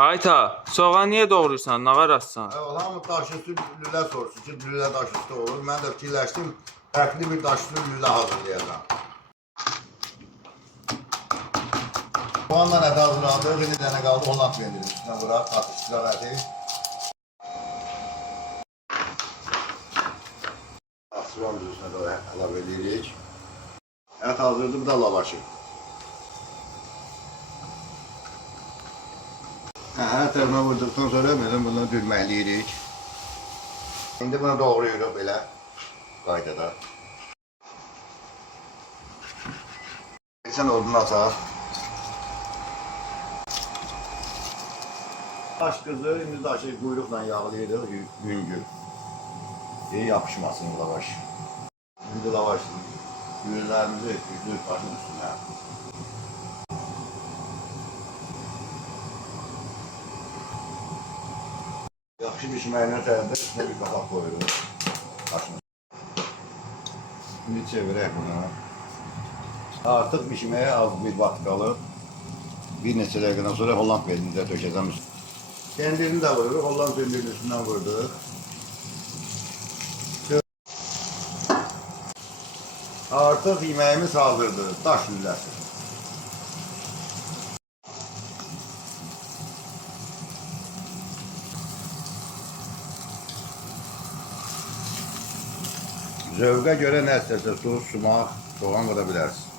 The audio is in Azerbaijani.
Ayta, soğan niyə doğrayırsan, nə qarassan? Hamı daşüstü lülə sorsun ki, lülə daşüstü olur. Mən də fikirləşdim, fərqli bir daşüstü lülə hazırlayacağım. Soğanla ət hazırlandı, bir dənə qaldı, Holland pendirin üstünə vuraq, atışlar əti. Soğan düzüsünə də əlavə edirik. Ət hazırdır, bu da lavaşı. Hər tərəfə vurduqdan sonra məsələn bunu dürməkləyirik. İndi bunu doğrayırıq belə qaydada. Sən odunu açaq. Daş qızı, indi daşı quyruqla yağlayırıq, yüngül. Yapışmasın lavaş. İndi lavaş yüzlərimizi yüzlük başın üstünə. Yaxşı bişməyinə tərəfdə üstünə bir qapaq qoyuruq. Şimdi çevirək bunu. Artıq bişməyə az bir vaxt qalıb. Bir neçə dəqiqədən sonra Holland pendirinə tökəcəm üstünə. Pendirini də vururuq, Holland pendirinin üstündən vurduq. Artıq yeməyimiz hazırdır, daş lüləsi. Zövqə görə nə istərsə, tuz, sumaq, soğan vura bilərsiniz.